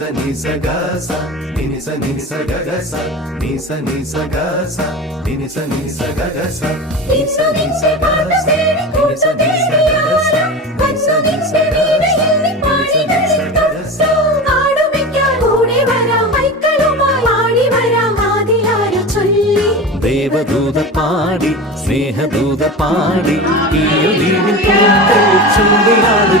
sa ni sa ga sa ni sa ga ga sa ni sa ga sa ni sa ga ga sa നിന്നെ പാട്ട് തേടി കൂട്ടു തേടിയാലും വന്നു നിന്റെ വീണയിൽ പാടികളെത്തും നാടുവയ്ക്കാൻ ഓടി വരാം മൈക്കളുമായി ആടി വരാം ആദിയാരെ ചൊല്ലി ദേവദൂത പാടി സ്നേഹദൂത പാടി ഈ ഒലിവിൻ പൂക്കൾ ചൂടിയാട്